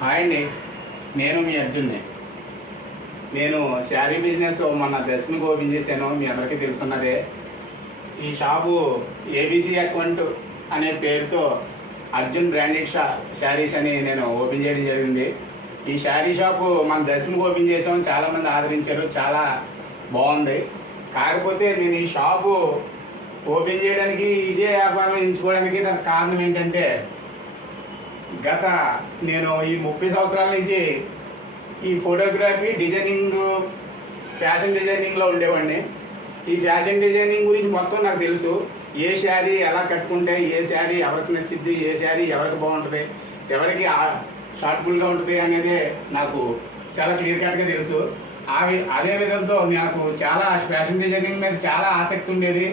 Hi అండి. నేను మీ అర్జున్ని. నేను శారీ బిజినెస్ మొన్న దశమికి ఓపెన్ చేశాను. మీ అందరికీ తెలుసున్నదే. ఈ షాపు ఏబీసీ అకౌంట్ అనే పేరుతో అర్జున్ బ్రాండెడ్ శారీస్ అని నేను ఓపెన్ చేయడం జరిగింది. ఈ శారీ షాపు మన దశమికి ఓపెన్ చేసాం. చాలామంది ఆదరించారు, చాలా బాగుంది. కాకపోతే నేను ఈ షాపు ఓపెన్ చేయడానికి, ఇదే వ్యాపారం ఎంచుకోవడానికి నాకు కారణం ఏంటంటే, నేను ఈ 30 సంవత్సరాల నుంచి ఈ ఫోటోగ్రఫీ, డిజైనింగ్, ఫ్యాషన్ డిజైనింగ్లో ఉండేవాడిని. ఈ ఫ్యాషన్ డిజైనింగ్ గురించి మొత్తం నాకు తెలుసు. ఏ శారీ ఎలా కట్టుకుంటే, ఏ శారీ ఎవరికి నచ్చిద్ది, ఏ శారీ ఎవరికి బాగుంటుంది, ఎవరికి షార్ట్ఫుల్గా ఉంటుంది అనేది నాకు చాలా క్లియర్ కట్గా తెలుసు. అదే విధంతో నాకు చాలా ఫ్యాషన్ డిజైనింగ్ మీద చాలా ఆసక్తి ఉండేది.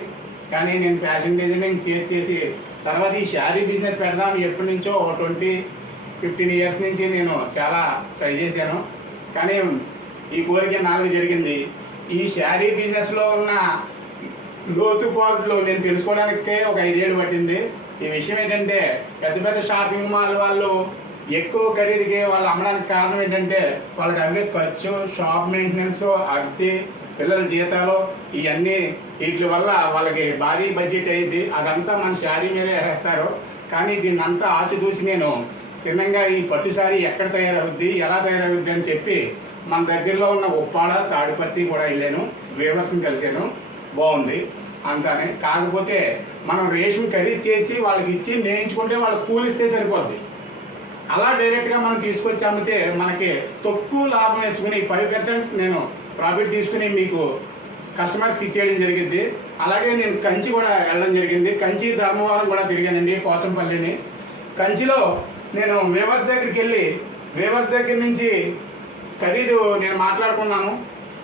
కానీ నేను ఫ్యాషన్ డిజైనింగ్ చేసి తర్వాత ఈ శారీ బిజినెస్ పెడదామని ఎప్పటి నుంచో 15 ఇయర్స్ నుంచి నేను చాలా ట్రై చేశాను. కానీ ఈ కోరిక నాకు జరిగింది. ఈ శారీ బిజినెస్లో ఉన్న లోతుపాట్లు నేను తెలుసుకోవడానికే ఒక 5 ఏళ్ళు పట్టింది. ఈ విషయం ఏంటంటే, పెద్ద పెద్ద షాపింగ్ మాల్ వాళ్ళు ఎక్కువ ఖరీదుకి వాళ్ళు అమ్మడానికి కారణం ఏంటంటే, వాళ్ళకి అవే ఖర్చు, షాప్ మెయింటెనెన్స్, అద్దె, పిల్లల జీతాలు, ఇవన్నీ వీటి వల్ల వాళ్ళకి భారీ బడ్జెట్ అయ్యింది. అదంతా మన శారీ మీదే వేస్తారు. కానీ దీన్ని అంతా ఆచితూసి నేను తిన్నంగా ఈ పట్టు శారీ ఎక్కడ తయారవుద్ది, ఎలా తయారవుద్ది అని చెప్పి మన దగ్గరలో ఉన్న ఉప్పాడ, తాడిపత్రి కూడా వెళ్ళాను. వేవర్స్ని కలిశాను. బాగుంది అంతానే. కాకపోతే మనం రేషన్ ఖరీదు చేసి వాళ్ళకి ఇచ్చి నేయించుకుంటే వాళ్ళకి కూలిస్తే సరిపోద్ది. అలా డైరెక్ట్గా మనం తీసుకొచ్చి అమ్మితే మనకి తక్కువ లాభం వేసుకుని 5% నేను ప్రాఫిట్ తీసుకుని మీకు కస్టమర్స్కి ఇచ్చేయడం జరిగింది. అలాగే నేను కంచి కూడా వెళ్ళడం జరిగింది. కంచి, ధర్మవరం కూడా తిరిగానండి, పోచంపల్లిని. కంచిలో నేను వేవర్స్ దగ్గరికి వెళ్ళి, వేవర్స్ దగ్గర నుంచి ఖరీదు నేను మాట్లాడుకున్నాను.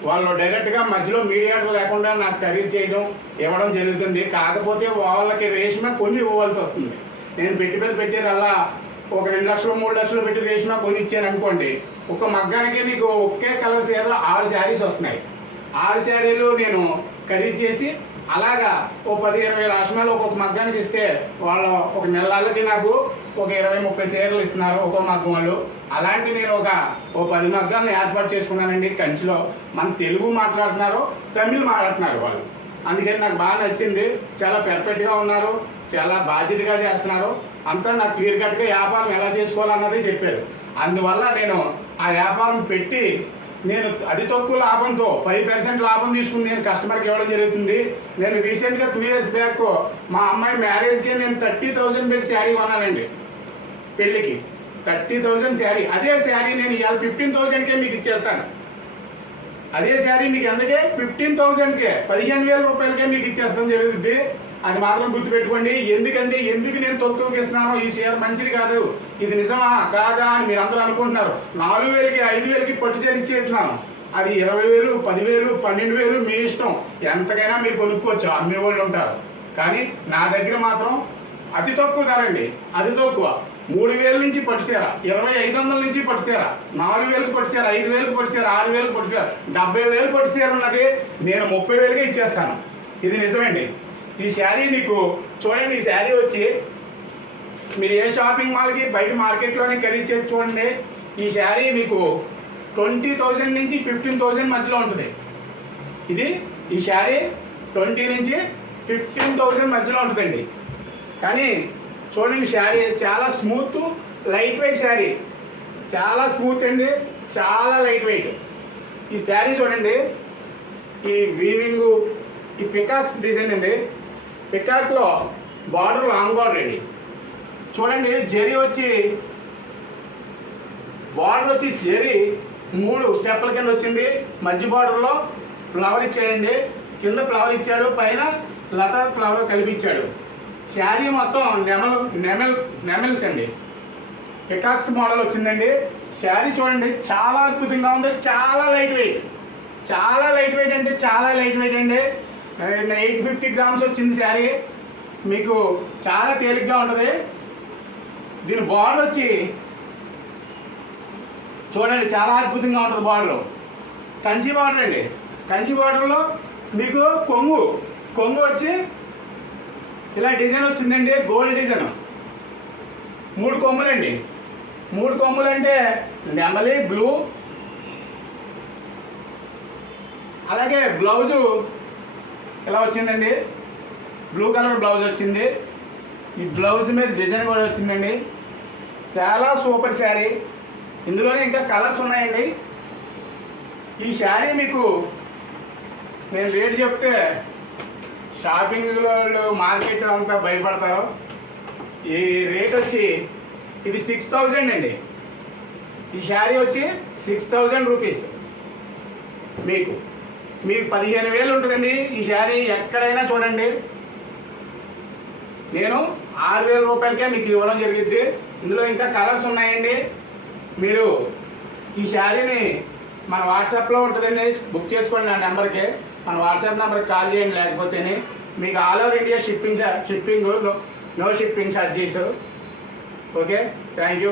వాళ్ళు డైరెక్ట్గా మధ్యలో మీడియేటర్ లేకుండా నాకు ఖరీదు చేయడం, ఇవ్వడం జరుగుతుంది. కాకపోతే వాళ్ళకి రేషమే కొన్ని ఇవ్వాల్సి వస్తుంది. నేను పెట్టేదల్లా ఒక 2 లక్షలు 3 లక్షలు పెట్టి రేషమా కొని ఇచ్చాను అనుకోండి, ఒక మగ్గానికి నీకు ఒకే కలర్ చీరలో 6 శారీస్ వస్తున్నాయి. 6 శారీలు నేను ఖరీదు చేసి అలాగా ఓ 10-20 రాష్ట్రాలు ఒక్కొక్క మగ్గానికి ఇస్తే వాళ్ళు ఒక నెలలకి నాకు ఒక 20-30 చీరలు ఇస్తున్నారు ఒక్కో మగ్గం వాళ్ళు. అలాంటి నేను ఓ 10 మగ్గాలను ఏర్పాటు చేసుకున్నానండి కంచిలో. మన తెలుగు మాట్లాడుతున్నారు, తమిళ్ మాట్లాడుతున్నారు వాళ్ళు. అందుకని నాకు బాగా నచ్చింది. చాలా పర్ఫెక్ట్గా ఉన్నారు, చాలా బాధ్యతగా చేస్తున్నారు. అంతా నాకు క్లియర్ కట్గా వ్యాపారం ఎలా చేసుకోవాలన్నది చెప్పారు. అందువల్ల నేను ఆ వ్యాపారం పెట్టి నేను అతి తక్కువ లాభంతో 5% లాభం తీసుకుని నేను కస్టమర్కి ఇవ్వడం జరుగుతుంది. నేను రీసెంట్గా 2 ఇయర్స్ బ్యాక్ మా అమ్మాయి మ్యారేజ్కి నేను 30,000 పెట్టి శారీ కొన్నానండి. పెళ్ళికి 30,000 శారీ. అదే శారీ నేను ఇవాళ 15,000కే మీకు ఇచ్చేస్తాను. అదే శారీ మీకు అందుకే 15,000కే, 15,000 రూపాయలకే మీకు ఇచ్చేస్తాను జరుగుతుంది. అది మాత్రం గుర్తుపెట్టుకోండి. ఎందుకు నేను తక్కువకి ఇస్తున్నాను, ఈ షేర్ మంచిది కాదు, ఇది నిజమా కాదా అని మీరు అందరూ అనుకుంటున్నారు. 4,000కి 5,000కి పట్టు చేసి చేస్తున్నాను. అది 20,000, 10,000, 12,000 మీ ఇష్టం. ఎంతకైనా మీరు కొనుక్కోవచ్చు, అమ్మేవాళ్ళు ఉంటారు. కానీ నా దగ్గర మాత్రం అతి తక్కువ ధర అండి. అతి తక్కువ 3,000 నుంచి పట్టుచేర, 2,500 నుంచి పట్టుచేర, 4,000కి పట్టుచేర, 5,000కి పట్టుచేర, 6,000కి పట్టుచేర, 70,000 పట్టుచేర ఉన్నది నేను 30,000కే ఇచ్చేస్తాను. ఇది నిజమండి. ఈ శారీ మీకు చూడండి. ఈ శారీ వచ్చి మీరు ఏ షాపింగ్ మాల్కి బయట మార్కెట్లోనే ఖరీదు చేసి చూడండి. ఈ శారీ మీకు 20,000 నుంచి 15,000 మధ్యలో ఉంటుంది. ఈ శారీ 20 నుంచి 15,000 మధ్యలో ఉంటుందండి. కానీ చూడండి, శారీ చాలా స్మూత్, లైట్ వెయిట్ శారీ. చాలా స్మూత్ అండి, చాలా లైట్ వెయిట్. ఈ శారీ చూడండి. ఈ వీవింగ్, ఈ పికాక్స్ డిజైన్ అండి. పికాక్లో బార్డర్ లాంగ్ బార్డర్ అండి. చూడండి, బార్డర్ వచ్చి జరీ 3 స్టెప్పుల కింద వచ్చింది. మధ్య బార్డర్లో ఫ్లవర్ ఇచ్చాడండి. కింద ఫ్లవర్ ఇచ్చాడు, పైన లతా ఫ్లవర్ కలిపిచ్చాడు. శారీ మొత్తం నెమల్స్ అండి. పికాక్స్ మోడల్ వచ్చిందండి. శారీ చూడండి, చాలా అద్భుతంగా ఉంది. చాలా లైట్ వెయిట్ అంటే చాలా లైట్ వెయిట్ అండి. 850 గ్రామ్స్ వచ్చింది శారీ. మీకు చాలా తేలిగ్గా ఉంటుంది. దీని బార్డర్ వచ్చి చూడండి, చాలా అద్భుతంగా ఉంటుంది. బార్డర్ కంచి బార్డర్ అండి. కంచి బార్డర్లో మీకు కొంగు వచ్చి ఇలా డిజైన్ వచ్చిందండి. Gold design, 3 కొమ్ములండి. 3 కొమ్ములు అంటే నెమలి బ్లూ. అలాగే బ్లౌజు ఇలా వచ్చిందండి, బ్లూ కలర్ బ్లౌజ్ వచ్చింది. ఈ బ్లౌజ్ మీద డిజైన్ కూడా వచ్చిందండి. చాలా సూపర్ శారీ. ఇందులోనే ఇంకా కలర్స్ ఉన్నాయండి. ఈ శారీ మీకు నేను రేట్ చెప్తే షాపింగ్లో మార్కెట్ అంతా భయపడతారు. ఈ రేట్ వచ్చి ఇది 6000 అండి. ఈ శారీ వచ్చి 6000 రూపీస్. మీకు 15,000 ఉంటుందండి ఈ శారీ. ఎక్కడైనా చూడండి, నేను 6,000 రూపాయలకే మీకు ఇవ్వడం జరిగింది. ఇందులో ఇంకా కలర్స్ ఉన్నాయండి. మీరు ఈ శారీని మన వాట్సాప్లో ఉంటుందండి, బుక్ చేసుకోండి నా నెంబర్కి. మన వాట్సాప్ నెంబర్కి కాల్ చేయండి. లేకపోతే మీకు all over India shipping no shipping charges. Okay, thank you.